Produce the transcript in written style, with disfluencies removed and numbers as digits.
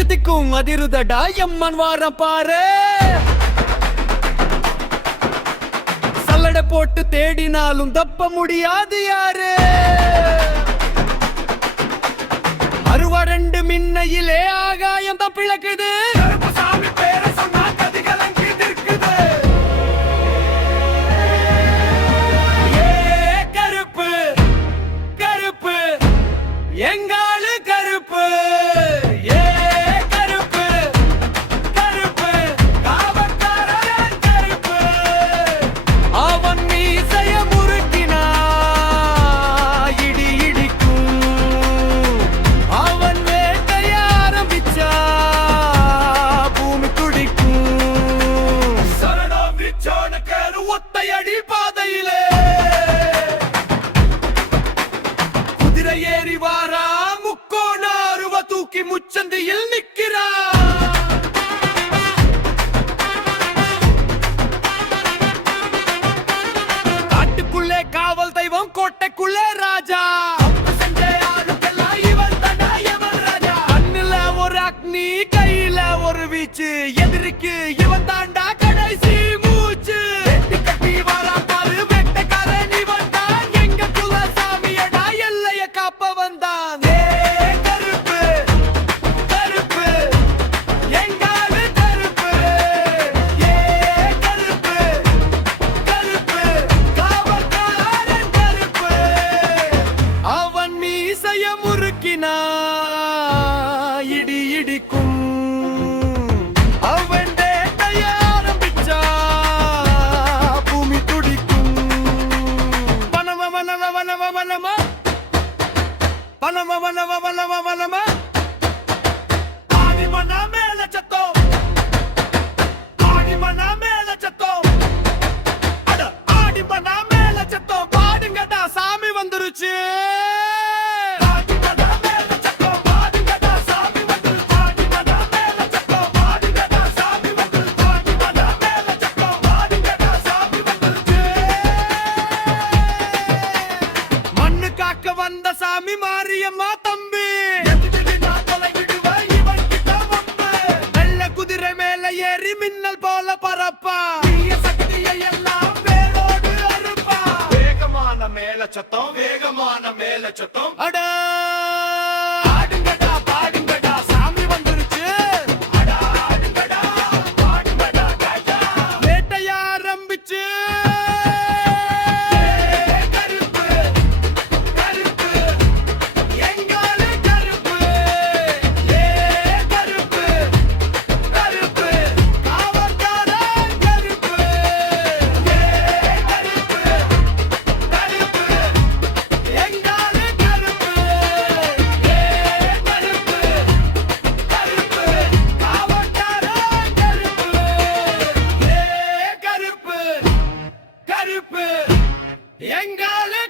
எட்டு திக்கும் அதிருதடா எம்மன் வாரம் பாரு. சல்லடை போட்டு தேடினாலும் தப்ப முடியாது யாரு. அறுவரண்டு மின்னையிலே ஆகாயம் தான் பிளக்குது. எங்காலு கருப்பு ஏ கருப்பு கருப்பு காவக்காரன் கருப்பு. அவன் மீசைய முறுக்கினா இடி இடிக்கும். அவன் வேட்டைய ஆரம்பிச்சா பூமி துடிக்கும். சரணம் விச்சோனக்கரு ஒத்தையடி பாதையிலே ஏறி வாரா முக்கோண அருவ தூக்கி முச்சந்தியில் நிக்கிறா. காட்டுக்குள்ளே காவல் தெய்வம் கோட்டைக்குள்ளே ராஜா. கண்ணுல ஒரு அக்னி கையில ஒரு வீச்சு எதிரிக்கு இவன் தாண்டா கடைசி மூச்சு. கட்டி வாரா பாரு வெட்டக்காரன் இவன் தான் எங்க குலசாமியடா எல்லைய காப்ப வந்தான். கருப்பு கருப்பு எங்காலு கருப்பு ஏ கருப்பு கருப்பு காவக்காரன் கருப்பு. அவன் மீசைய முறுக்கினா இடி இடிக்கும். அவன் வேட்டைய ஆரம்பிச்சா பூமி துடிக்கும். வனம வனம வனம வனம வனம வனம வனம வனம ஆடிமன மேல சத்தம் ஆடிமன மேல சத்தம் அட ஆடிமன மேல சத்தம். பாடுங்கடா சாமி வந்துருச்சு. வந்த சாமி மாரியம்மா தம்பி வெள்ள குதிரை மேல ஏறி மின்னல் போல பரப்பா. சக்தியை எல்லாம் வேரோடு அறுப்பா. வேகமான மேல சத்தம் வேகமான மேல சத்தம் அட ஆடுங்கடா பாடுங்கடா சாமி வந்துருச்சு. அட ஆடுங்கடா பாடுங்கடா காஜா வேட்டைய ஆரம்பிச்சு. கருப்பு எங்காலு